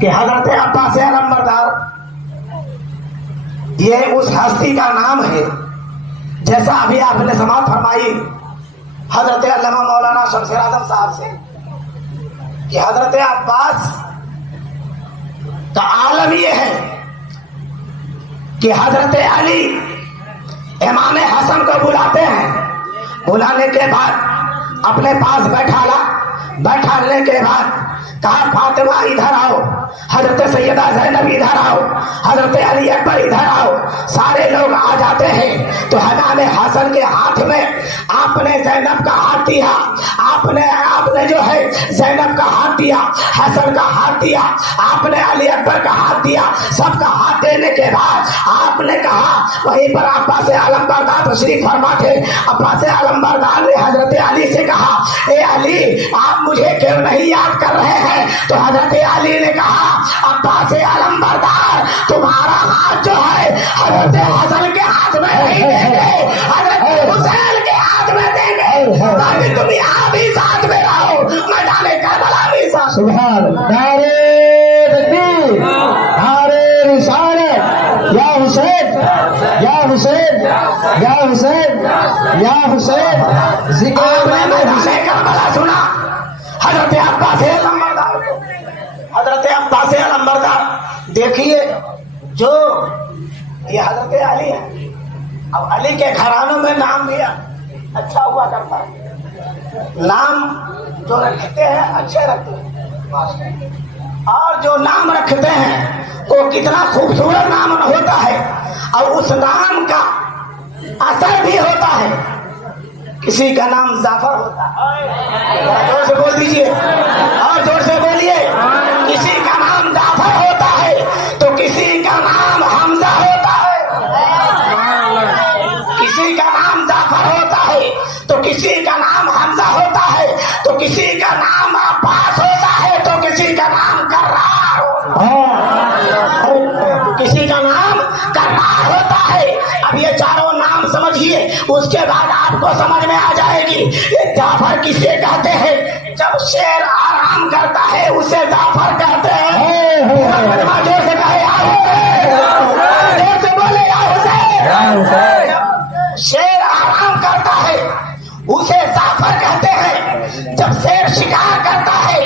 کہ حضرت عباس علمبردار یہ اس ہستی کا نام ہے، جیسا ابھی آپ نے سماعت فرمائی حضرت علامہ مولانا شمشیر اعظم صاحب سے کہ حضرت عباس کا عالم یہ ہے کہ حضرت علی امام حسن کو بلاتے ہیں، بلانے کے بعد اپنے پاس بیٹھانے کے بعد کہا فاطمہ ادھر آؤ، حضرت سیدہ زینب ادھر آؤ، حضرت علی اکبر ادھر آؤ، سارے لوگ آ جاتے ہیں تو امام حسن کے ہاتھ میں آپ نے زینب کا ہاتھ دیا، آپ نے جو ہے زینب کا ہاتھ دیا، حسن کا ہاتھ دیا، آپ نے علی اکبر کا ہاتھ دیا، سب کا ہاتھ دینے کے بعد آپ نے کہا، وہیں پر عباس علمبردار تشریف فرما تھے، عباس علمبردار نے حضرت علی سے کہا اے علی آپ مجھے کیوں نہیں یاد کر رہے ہیں؟ تو حضرت علی نے کہا عباس علمبردار تمہارا ہاتھ جو ہے حضرت حسن کے ہاتھ میں نہیں دیں گے، حضرت حسین کے ہاتھ میں دیں گے، تاکہ تم یہاں بھی ساتھ میں رہو، میدان کربلا بھی ساتھ۔ سبحان نعرہ تکبیر، نعرہ رسالت، یا حسین یا حسین یا حسین یا حسین، ذکر آپ نے میدان کربلا سنا حضرت عباس علمبردار کو، حضرت عباس علمبردار دیکھیے جو یہ حضرت علی ہے، اب علی کے گھرانوں میں نام دیا اچھا ہوا کرتا ہے، نام جو رکھتے ہیں اچھے رکھتے ہیں، اور جو نام رکھتے ہیں وہ کتنا خوبصورت نام ہوتا ہے اور اس نام کا اثر بھی ہوتا ہے۔ کسی کا نام جعفر ہوتا ہے، زور سے بول دیجئے اور زور سے بولیے، کسی کا نام جعفر ہوتا ہے تو کسی کا نام حمزہ ہوتا ہے، کسی کا نام جعفر ہوتا ہے تو کسی کا نام حمزہ ہوتا ہے، تو کسی کا نام عباس ہوتا ہے تو کسی کا نام کرار ہوتا ہے، کسی کا نام کرار ہوتا ہے۔ اب یہ چاروں نام سمجھیے، اس کے بعد آپ کو سمجھ میں آ جائے گی یہ جعفر کسے کہتے ہیں۔ جب شیر آرام کرتا ہے اسے جعفر کہتے ہیں، جوش سے کہے یا حسین، جوش سے بولے یا حسین۔ جب شیر آرام کرتا ہے اسے جعفر کہتے ہیں، جب شیر شکار کرتا ہے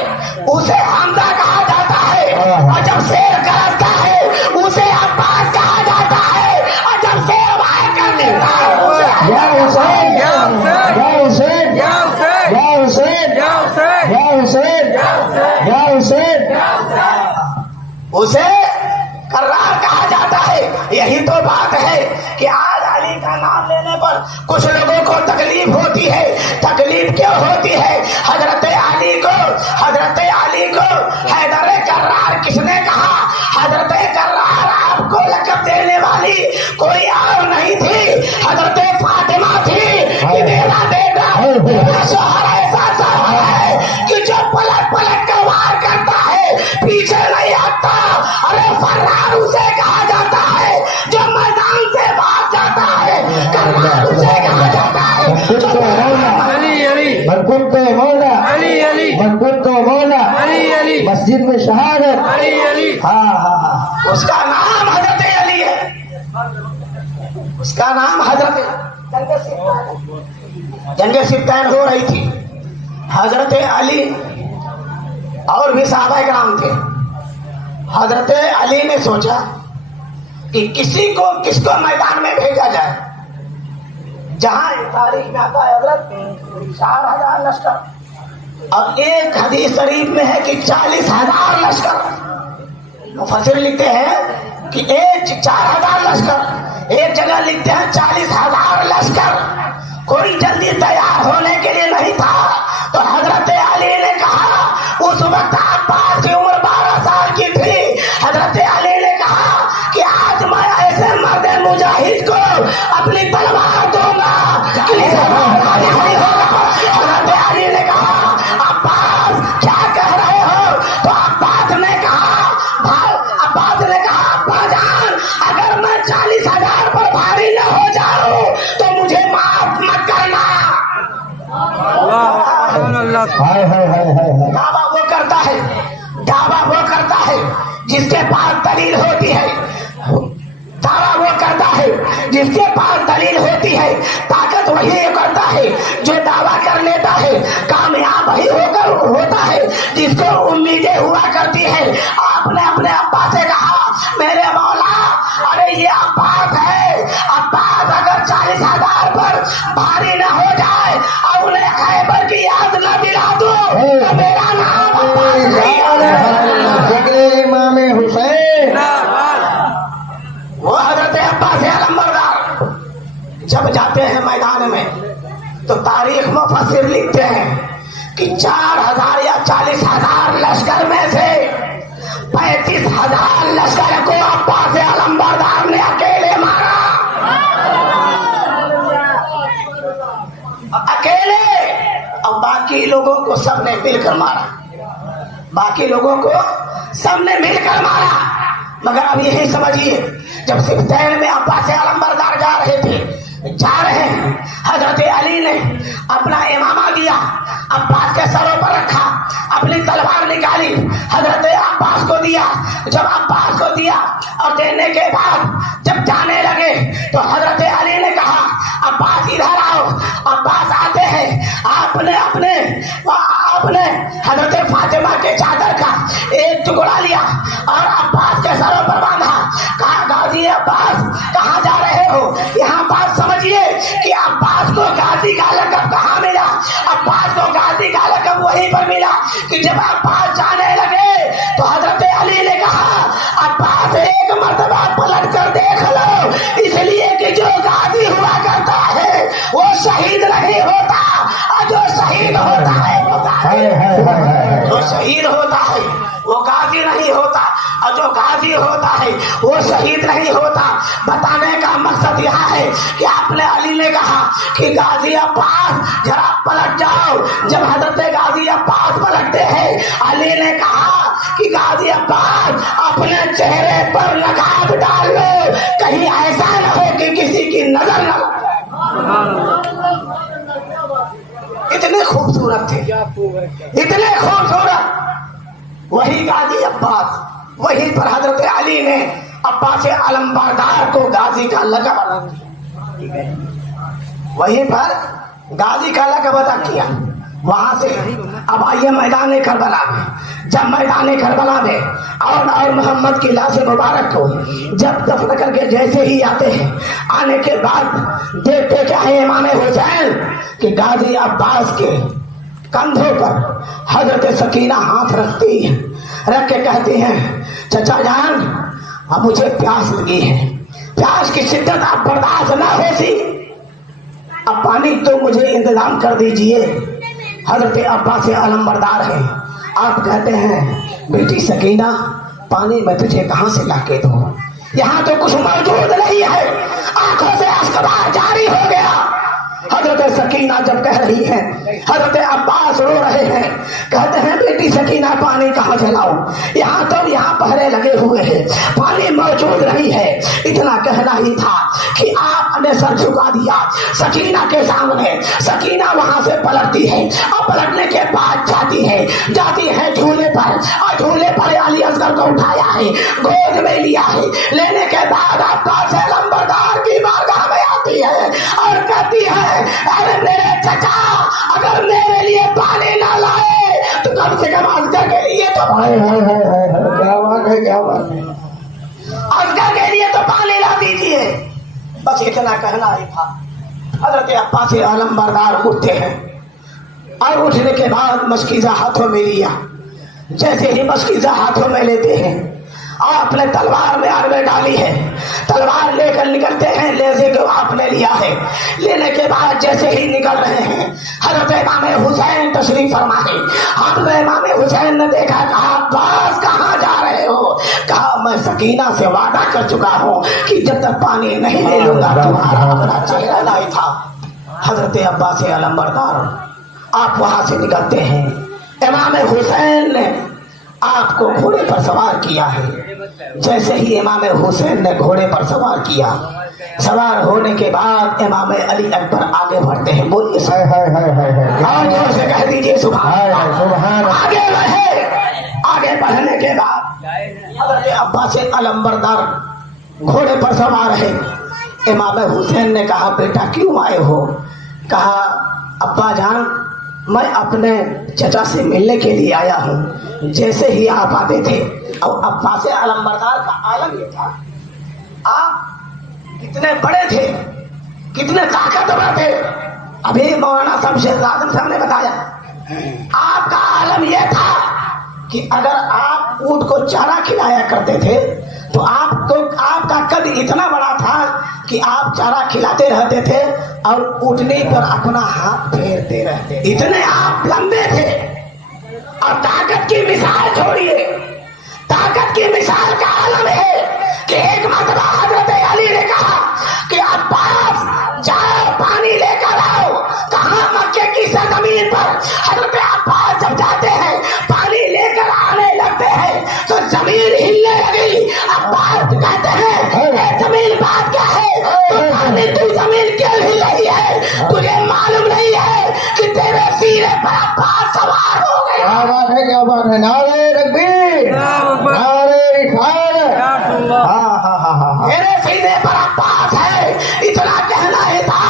اسے حمزہ کہا جاتا ہے، اور جب شیر گرجتا ہے اسے عباس کہا جاتا ہے، اور جب شیر باہر کر دیتا ہے یا حسین یا حسین یا حسین یا حسین یا حسین اسے کرار کہا جاتا ہے۔ یہی تو بات ہے کہ آج علی کا نام لینے پر کچھ لوگوں کو تکلیف ہوتی ہے۔ تکلیف کیوں ہوتی ہے؟ حضرت علی کو حیدر کرار کس نے کہا؟ حضرت کرار آپ کو لقب دینے والی کوئی اور نہیں تھی، حضرت فاطمہ تھی کہ میرا بیٹا شوہر ایسا شوہر ہے کہ جو پلٹ کر وار کرتا ہے پیچھے نہیں ہٹتا۔ ارے فرار اسے کہا جاتا ہے جو میدان سے بھاگ جاتا ہے، کرار اسے کہا جاتا ہے جو من کنت مولا من کنت مولا مسجد میں شہادت۔ ہاں ہاں ہاں، اس کا نام حضرت علی ہے، اس کا نام حضرت جنگ صفین ہو رہی تھی، حضرت علی اور بھی صحابہ کرام تھے۔ حضرت علی نے سوچا کہ کس کو میدان میں بھیجا جائے، جہاں تاریخ میں آتا ہے حضرت 4000 لشکر، اور ایک حدیث شریف میں ہے کہ 40,000 لشکر۔ مفسر لکھتے ہیں کہ 4000 لشکر، ایک جگہ لکھتے ہیں 40,000 لشکر، کوئی جلدی تیار ہونے کے لیے نہیں تھا۔ تو حضرت علی نے کہا، اس وقت عباس کی عمر 12 سال کی تھی، حضرت علی نے کہا کہ آج میں ایسے مرد مجاہد کو اپنی تلوار دوں گا کہ حضرت علی نے کہا عباس کیا کہہ رہے ہو؟ تو عباس نے کہا ابا جان اگر میں 40,000 پر بھاری نہ ہو جاؤں تو مجھے معاف مت کرنا۔ بابا وہ کرتا ہے दावा वो करता है जिसके पास दलील होती है, दावा वो करता है जिसके पास दलील होती है। ताकत वही करता है जो दावा कर लेता है। कामयाब वही होता है जिसको उम्मीदें हुआ करती है। आपने अपने अब्बा से कहा, मेरे मौला, अरे ये अब्बास है, अब्बास अगर 40,000 पर भारी न हो जाए और उन्हें खैबर की याद न दिला दो तो मेरा नाम अब्बास नहीं है। इमाम हुसैन वो हजरत अब्बास अलंबरदार जब जाते हैं मैदान में तो तारीख मुफस्सिर लिखते हैं कि 4,000 या 40,000 लश्कर में से 35,000 लश्कर को अब्बास अलंबरदार ने अकेले मारा, अकेले। और बाकी लोगों को सबने मिलकर मारा, बाकी लोगों को सबने मिलकर मारा। मगर अब यही समझिए, जब सिफ्तैन में अब्बास अलंबरदार जा रहे हैं, हजरत अली ने अपना इमामा दिया, अब्बास के सरों पर रखा, अपनी तलवार निकाली, हजरत अब्बास को दिया। जब अब्बास को दिया और देने के बाद जब जाने लगे तो हजरत अली ने कहा, अब्बास इधर आओ। अब्बास आते हैं, आपने हजरत फातिमा के चादर का एक टुकड़ा लिया और अब्बास के सरों पर बांधा। कहा, गाजी अब्बास कहाँ जा रहे हो? यहाँ बात समझिए कि अब्बास को गाजी का लक़ब कहाँ मिला। अब्बास को गाजी का लक़ब वहीं पर मिला कि जब अब्बास जाने लगे तो हजरत अली ने कहा, अब्बास एक मर्तबा पलट कर देख लो, इसलिए कि जो गाजी हुआ करता है वो शहीद नहीं होता, और जो शहीद होता है जो शहीद होता है वो गाजी नहीं होता, और जो गाजी होता है वो शहीद नहीं होता। बताने का मकसद यह है कि आपने अली ने कहा कि गाजी अब्बास जरा पलट जाओ। जब हजरत गाजी अब्बास पलटते हैं, अली ने कहा कि गाजी अब्बास अपने चेहरे पर नकाब डाल लो, कहीं ऐसा न हो कि किसी की नजर न लगे। इतने खूबसूरत थे, इतने खूबसूरत। वही गाजी अब्बास, वहीं पर हजरत अली ने अब्बास अलंबरदार को गाजी का लक़ब दिया, वहीं पर गाजी का लक़ब अदा किया। वहां से अब आइए मैदान करबला में। जब मैदान करबला में और मोहम्मद की लाश मुबारक को जब दफन करके जैसे ही आते हैं, आने के बाद देखते क्या है इमाम हुसैन कि गाजी अब्बास के कंधों पर हजरत सकीना हाथ रखती है, रख के कहती हैं, चचा जान अब मुझे प्यास लगी है, प्यास की शिद्दत आप बर्दाश्त ना होती, अब पानी तो मुझे इंतजाम कर दीजिए। हजरत अब्बास अलंबरदार है, आप कहते हैं, बेटी सकीना पानी मैं तुझे कहां से लाके दूं, यहाँ तो कुछ मौजूद नहीं है। आंखों से अश्कबार जारी हो गया। हजरत सकीना जब कह रही है, हजरत अब्बास रो रहे हैं, कहते हैं, बेटी सकीना पानी कहाँ से लाऊं, यहाँ पहरे लगे हुए हैं, पानी मौजूद नहीं है। इतना कहना ही था कि आपने सर झुका दिया सकीना के सामने। सकीना वहां से पलटती है और पलटने के बाद जाती है झूले पर, और झूले पर अली असगर को उठाया है, गोद में लिया है। लेने के बाद अब्बास अलंबरदार की बारगाह में आती है और कहती है, अरे मेरे चचा अगर मेरे लिए पानी ना लाए तो कम से कम असगर के लिए तो क्या बात है, क्या बात है, असगर के लिए तो पानी ला दीजिए। बस इतना कहना ही था। हजरत अब्बास अलंबरदार उठते हैं और उठने के बाद मशकीज़ा हाथों में लिया। जैसे ही मशकीज़ा हाथों में लेते हैं और अपने तलवार में आड़ में डाली है, तलवार लेकर निकलते हैं, लेज़े को आपने लिया है। लेने के बाद जैसे ही निकल रहे हैं, हजरत इमाम हुसैन तशरीफ फरमा है। हजरत इमाम हुसैन ने देखा, कहा, अब्बास कहाँ जा रहे हो? कहा, मैं सकीना से वादा कर चुका हूँ कि जब तक पानी नहीं ले लूंगा तुम्हारा अपना चेहरा नहीं था। हजरत अब्बास अलंबरदार आप वहां से निकलते हैं। इमाम हुसैन ने आपको घोड़े पर सवार किया है। जैसे ही इमाम हुसैन ने घोड़े पर सवार किया, सवार होने के बाद इमाम अली अकबर आगे बढ़ते हैं। बोलिए और जोर से कह दीजिए सुभान अल्लाह। आगे बढ़े आगे बढ़ने के बाद हजरत अब्बास अलंबरदार घोड़े पर सवार है। इमाम हुसैन ने कहा बेटा क्यों आए हो? कहा अब्बा जान मैं अपने चचा से मिलने के लिए आया हूँ। जैसे ही आप आते थे और अब्बास अलंबरदार का आलम ये था, आप कितने बड़े थे, कितने ताकतवर थे। अभी मौलाना शमशेर आजम साहब ने बताया आपका आलम यह था कि अगर आप ऊंट को चारा खिलाया करते थे तो आपका कद इतना बड़ा था कि आप चारा खिलाते रहते थे और ऊँटनी पर अपना हाथ फेरते रहते। इतने आप लंबे थे। और ताकत की मिसाल छोड़िए, ताकत की मिसाल का आलम है कि एक मरतबा हजरत अली ने कहा कि अब्बास जाओ पानी लेकर आओ। कहा मक्के की सरजमीन पर हजरत अब्बास जब जाते हैं पानी लेकर आने लगते हैं तो जमीन हिलने लगी। अब्बास कहते हैं जमीन बात क्या है, तू जमीन क्यों हिल रही है? तुझे मालूम नहीं है कि तेरे सीने पर अब्बास सवार हो गए। क्या बात है, क्या बात है। नारे तकबीर, नारे रिसालत। हाँ। मेरे सीने पर अब्बास है, इतना कहना ही था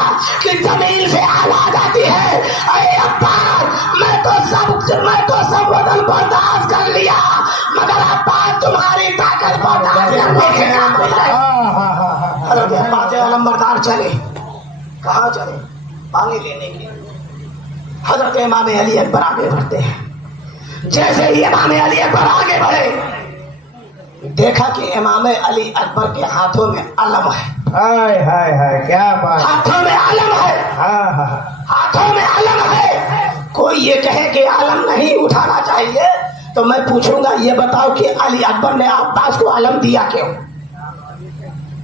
कि जमीन से आवाज आती है अरे अब्बास मैं तो सब वजन बर्दाश्त कर लिया मगर अब्बास तुम्हारी ताकत बर्दाश्त करने के काबिल है। हजरत अब्बास अलंबरदार चले। कहाँ चले? पानी लेने के। हजरत इमाम अली अकबर आगे बढ़ते हैं। जैसे ही इमाम अली अकबर आगे बढ़े देखा कि इमाम अली अकबर के हाथों में अलम है। हाय हाय हाय, क्या बात। हाथों में अलम है। हाथों में अलम है। कोई ये कहे कि अलम नहीं उठाना चाहिए तो मैं पूछूंगा ये बताओ कि अली अकबर ने अब्बास को अलम दिया क्यों?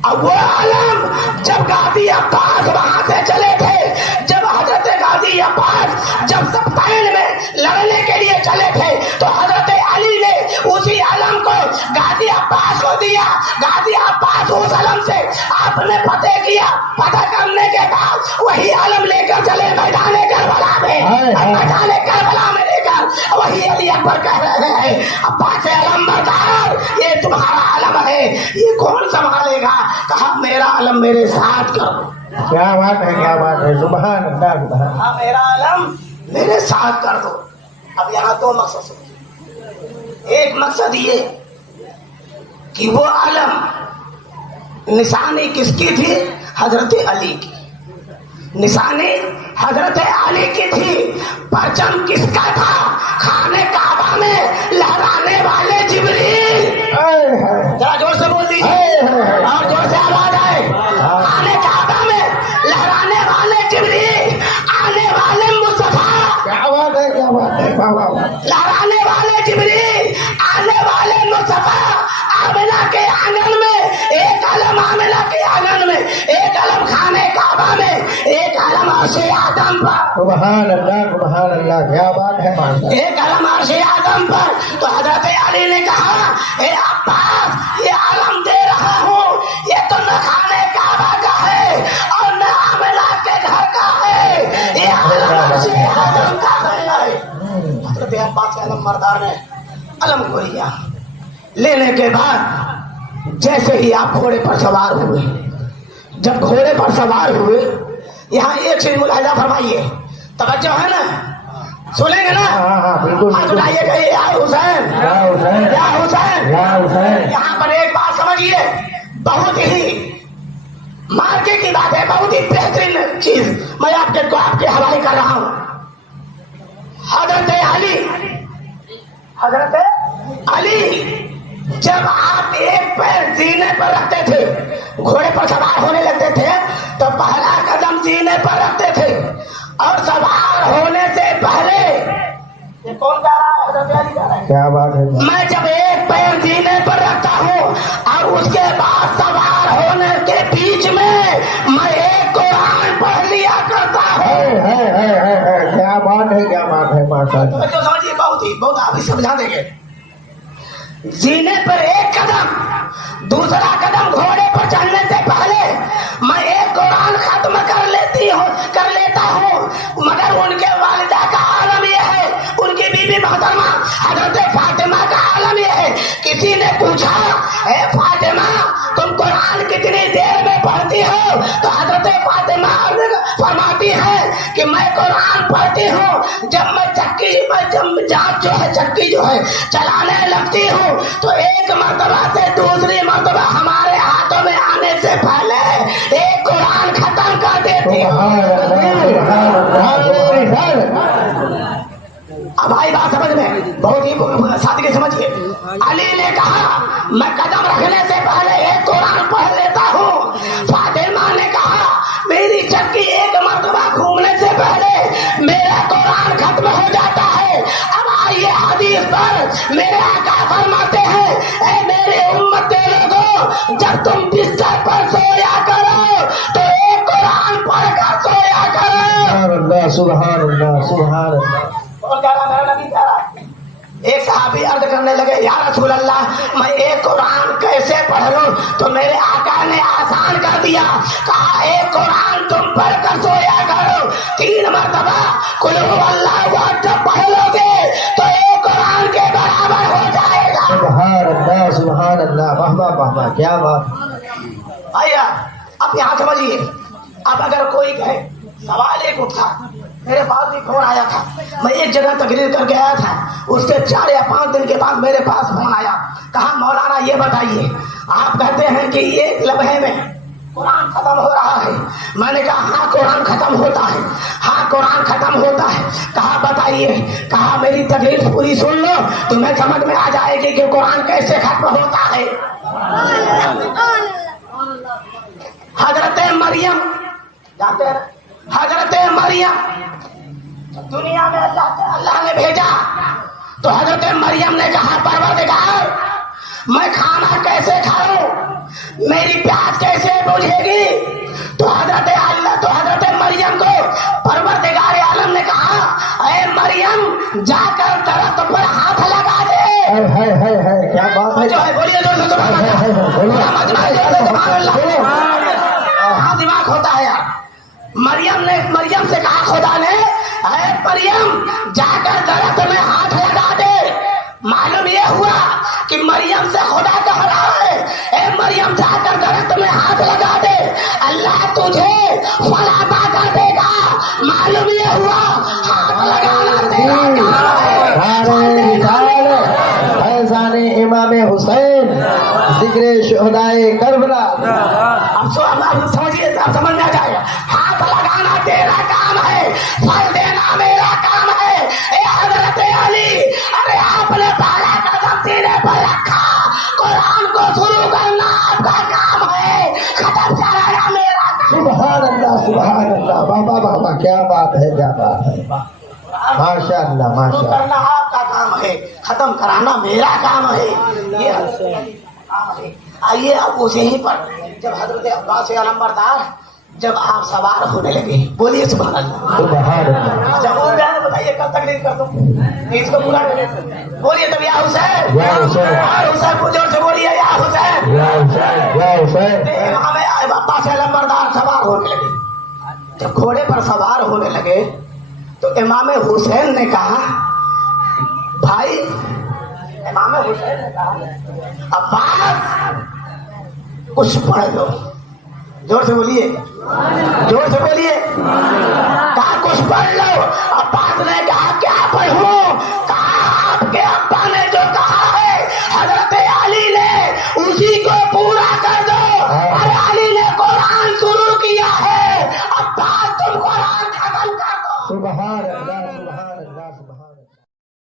अब वो अलम जब गाजी अब्बास वहां से चले थे, जब हजरत गाजी अब्बास जब सप्ताइन में लड़ने के लिए चले थे तो हजरत अली ने उसी अलम को गाजी अब्बास को दिया। गाजी अब्बास उस अलम से आपने फतेह किया। फतेह करने के बाद वही अलम लेकर चले मैदान करबला में। मैदान करबला में लेकर वही अली अकबर कह रहे हैं अब्बास अलंबरदार ये तुम्हारा अलम है, ये कौन संभालेगा? कहा मेरा अलम मेरे साथ करो। क्या बात है, क्या बात है। सुभान अल्लाह, सुभान। हाँ मेरा अलम मेरे साथ कर दो। अब यहाँ दो मकसद सोचिए। एक मकसद ये कि वो अलम निशानी किसकी थी? हजरत अली की। निशानी हजरत अली की थी। परचम किसका था? खाने काबा में लहराने वाले जिब्रील। जरा जोर से बोल दीजिए और जोर से आवाज आए। खाने काबा में लहराने वाले जिब्रील, आने वाले मुस्तफा। क्या बात है, क्या बात है। लहराने वाले जिब्रील, आने वाले मुस्तफा। आमिना के आंगन में एक अलम, आमिना के आंगन में एक अलम, खाने काबा में एक अलम, अर्शे आदम पर। सुभान अल्लाह, सुभान अल्लाह, क्या बात है। एक अलम अर्शे आदम पर। तो हजरत अली ने कहा ए अब्बास ये अलम दे रहा हूँ, ये तो न खाने काबा का है और न आमिना के घर का है, ये अलम अर्शे आदम का है। हजरत अब्बास अलंबरदार ने अलम को लिया। लेने के बाद जैसे ही आप घोड़े पर सवार हुए, जब घोड़े पर सवार हुए यहाँ एक चीज मुलाहिजा फरमाइए, तवज्जो है ना, सुनेंगे ना? हाँ, बिल्कुल। हाथ उठाइए, कहिए या हुसैन, या हुसैन, या हुसैन, या हुसैन। यहाँ पर एक बात समझिए, बहुत ही मार्के की बात है, बहुत ही बेहतरीन चीज मैं आपके हवाले कर रहा हूँ। हजरत अली जब आप एक पैर सीने पर रखते थे, घोड़े पर सवार होने लगते थे तो पहला कदम सीने पर रखते थे और सवार होने से पहले ये कौन जा रहा है? हजरत अली जा रहा है। क्या बात है। मैं जब एक पैर सीने पर रखता हूँ और उसके बाद सवार होने के बीच में मैं एक कुरान पढ़ लिया करता हूँ। क्या बात है, क्या बात है। माशाअल्लाह। तो समझिए, बहुत आप ही समझा देंगे। जीने पर एक कदम, दूसरा कदम घोड़े पर चढ़ने से पहले मैं एक कुरान खत्म कर लेता हूँ। मगर उनके वालिदा का आलम यह है, उनकी बीबी मोहतरमा हजरत फातिमा का किसी ने पूछा, ए फातिमा तुम कुरान कितनी देर में पढ़ती हो? तो हजरत फातिमा फरमाती है कि मैं कुरान पढ़ती हूँ जब मैं चक्की जो है चलाने लगती हूँ तो एक मर्तबा से दूसरी मर्तबा हमारे हाथों में आने से पहले एक कुरान खत्म कर देती हूँ। अब आई बात समझ में, बहुत ही सादगी समझिए। अली ने कहा मैं कदम रखने से पहले एक कुरान पढ़ लेता हूँ। फातिमा ने कहा मेरी चक्की एक मर्तबा घूमने से पहले मेरा कुरान खत्म हो जाता है। अब आइए हदीस पर मेरे आका फरमाते हैं, ऐ मेरे उम्मत लोगों, जब तुम बिस्तर पर सोया करो तो एक कुरान पढ़कर सोया करो। सुभान अल्लाह, सुभान अल्लाह। एक सहाबी अर्ज करने लगे, या रसूल अल्लाह मैं एक कुरान कैसे पढ़ लूं? तो मेरे आका ने आसान कर दिया, कहा एक कुरान तुम पढ़कर सोया करो 3 मरतबा कुल हुवल्लाहु अहद जब पढ़ लोगे तो एक कुरान के बराबर हो जाएगा। सुभान अल्लाह, सुभान अल्लाह, वाह वाह वाह वाह, क्या बात। भैया अब यहाँ समझिए, अब अगर कोई कहे, सवाल एक उठा, मेरे पास भी फोन आया था, मैं एक जगह तकरीर करके आया था, उसके 4 या 5 दिन के बाद मेरे पास फोन आया, कहा मौलाना ये बताइए आप कहते हैं कि एक लम्हे में कुरान खत्म हो रहा है। मैंने कहा हाँ कुरान खत्म होता है, हाँ कुरान खत्म होता है। कहा बताइए, कहा मेरी तकरीर पूरी सुन लो तुम्हें समझ में आ जाएगी कि कुरान कैसे खत्म होता है। हजरत मरियम जानते हैं, हजरत मरियम दुनिया में अल्लाह ने भेजा तो हजरत मरियम ने कहा परवरदिगार मैं खाना कैसे खाऊं, मेरी प्यास कैसे बुझेगी? तो हजरत मरियम को परवरदिगार आलम ने कहा, अरे मरियम जाकर दरख्त पर हाथ लगा दे। है क्या बात है, जो है बोलिए जोर से सुभान अल्लाह। हाँ दिमाग होता है यार। मरियम से कहा खुदा ने, अरे मरियम जाकर दरख्त में हाथ लगा दे। मालूम ये हुआ कि मरियम से खुदा कह रहा है, ए मरियम जाकर दरख्त में हाथ लगा दे, अल्लाह तुझे फल अता कर देगा। मालूम ये हुआ हाथ लगाना तेरा काम है। फैज़ाने इमाम हुसैन, जिक्र शुहदाए करबला। अब समझिए, अब समझ में आ जाएगा। हाथ लगाना तेरा काम है, फल देना मेरा काम है। ए हजरत अली, अरे आपने पहला कदम सीने पर रखा, कुरान को शुरू करना आपका काम है, खत्म कराना मेरा काम। सुभान अल्लाह, सुभान अल्लाह, बाबा बाबा, क्या बात है, क्या बात है, माशा अल्लाह, माशा। करना आपका काम है, खत्म कराना मेरा काम है। ये काम है। आइए अब उसे ही पर जब हजरत अब्बास अलंबरदार जब आप सवार होने लगे, बोलिए सुभान अल्लाह, सुभान अल्लाह। जब हो गया बताइए कब तकरीर कर दूं, इसको पूरा बोलिए तब या हुसैन, या हुसैन, और हुसैन को जोर से बोलिए या हुसैन, या हुसैन, या हुसैन। हमें अब्बास अलंबरदार सवार होने लगे। जब घोड़े पर सवार होने लगे तो इमाम हुसैन ने कहा, भाई इमाम हुसैन ने कहा अब्बास कुछ पढ़ लो। जोर से बोलिए, जोर से बोलिए, कहा कुछ पढ़ लो। अब्बास ने कहा क्या पढ़ूं?